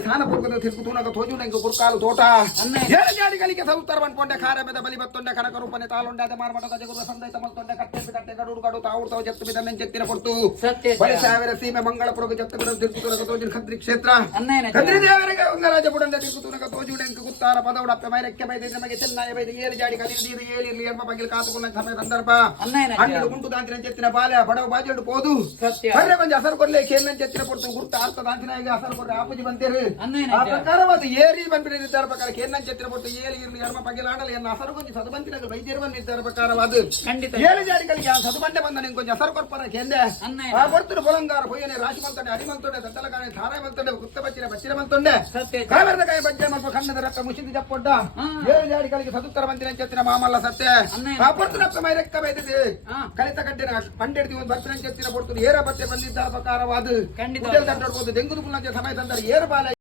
ಸಾನಪೂರ್ವಕ ತಿರುಗುತೂನಕ ತೋಜುನಂಗೆ ಗುರ್ಕಾಲು ತೋಟ ಏಳು ಜಾಡಿಗಳಿಗೆ ಸೌತ್ತರ ಬಂಡ್ಕೊಂಡೆ ಖಾರ ಬೆದ ಬಲಿ ಬತ್ತೊಂಡೆ ಕನಕ ರೂಪನೆ ತಾಲೊಂಡೆ ಮಾರ್ಮಟ ಗಜಗುರ ಸಂದೈತ ಮಲ್ತೊಂಡೆ ಕಟ್ಟೆ ಕಟ್ಟೆ ಗಡುಡು ಗಡು ತಾವುಡ್ತಾವ ಜತ್ತು ಬಿದ ನೆಂಚೆತ್ತಿನ ಕೊಡ್ತು ಬಲಿ ಸಾವಿರ ಸೀಮೆ ಮಂಗಳಪುರಗ ಜತ್ತು ಬಿದ ತಿರುಗುತೂನಕ ತೋಜಿನ ಖದ್ರಿ ಕ್ಷೇತ್ರ ಖದ್ರಿ ದೇವರಿಗೆ ಉಂಗರಾಜ ಬುಡಂದೆ ತಿರುಗುತೂನಕ ತೋಜುನಂಗೆ ಗುತ್ತಾರ ಪದೌಡಪ್ಪೆ ಮೈರಕ್ಕೆ ಬೈದ ನಮಗೆ ಚೆನ್ನಾಗಿ ಬೈದ ಏಳು ಜಾಡಿ ಕಲಿ ನೀರು ಏಳಿರ್ಲಿ ಎಂಬ ಬಗೆಲ್ ಕಾತುಕೊಂಡ ಸಮಯ ಸಂದರ್ಭ ಹನ್ನೆರಡು ಗುಂಟು ದಾಂತಿನ ಚೆತ್ತಿನ ಬಾಲ್ಯ ಬಡವ ಬಾಜೆಂಡು ಪೋದು ಬರ್ರೆ ಕೊಂಚ ಹಸರು ಕೊರ್ಲೆ ಕೇಂದ್ರ ಚೆತ್ತಿನ ಕೊಡ್ತು ಗುರ್ತ ಅರ್ಥ ದಾಂತಿನ ಹಸರು ಕೊರ್ರೆ ಆಪುಜಿ ಬಂತೇರು ಆ ಪ್ರಕಾರವಾದ ಏರಿ ಬಂದ್ಬಿಡಿ ನಿರ್ಧಾರ ಪ್ರಕಾರ ಕೇಂದ್ರ ಚೆತ್ತಿನ ಕೊಡ್ತು ಏಳಿ ಇರ್ಲಿ ಎರ್ಮ ಬಗೆಲಾಡಲಿ ಎನ್ನ ಹಸರು ಕೊಂಚ ಸದುಬಂತಿನ ವೈದ್ಯರ ನಿರ್ಧಾರ ಪ್ರಕಾರವಾದ ಏಳು ಜಾಡಿಗಳಿಗೆ ಆ ಸದುಬಂಡೆ ಬಂದ ನಿಂಗೆ ಕೊಂಚ ಹಸರು ಕೊರ್ಪರ ಕೇಂದ್ರ ಆ ಕೊಡ್ತಿರು ಬೊಲಂಗಾರ ಹೊಯ್ಯನೆ ರಾಶಿ ಮಲ್ತೊಂಡೆ ಅಡಿ ಮಲ್ತೊಂಡೆ ದತ್ತಲಗಾನೆ ಧಾರಾಯ ಮಲ್ತೊಂಡೆ ಗುತ್ತ ಬಚ್ಚಿನ ಬಚ್ಚಿನ ಮಲ್ತೊಂಡೆ ಕಾವೇರದ ಕಾಯಿ ಬಜ್ಜೆ ಮಲ್ಪ ಕಣ್ಣದ ರಕ್ತ ಮುಷಿದಿ ಜಪ್ಪೊಡ್ಡ ಏಳು ಜಾಡಿಗಳಿಗೆ ಸದುತ್ತರ ಬಂದಿನ ಚೆತ್ತಿನ ಮಾಮಲ್ಲ ಸತ್ಯ ಆ ಪೊರ್ತನಪ್ಪ ಮೈರಕ್ಕ ಬೈದಿದೆ ಕಲಿತ ಕಟ್ಟಿನ ಪಂಡಿಡ್ದಿ ಒಂದು ಭಕ್ತನ ಚೆತ್ತಿನ ಕೊಡ್ತು ಏರ ಬತ್ತೆ ಬಂದಿದ್ದ ಪ್ರಕಾರವಾದ ದಂಡೋಡ್ಬೋದು ದೆಂಗುದು ಪುಲ್ಲಂಚ ಸಮಯ ತಂದರೆ ಏರು ಬಾಲ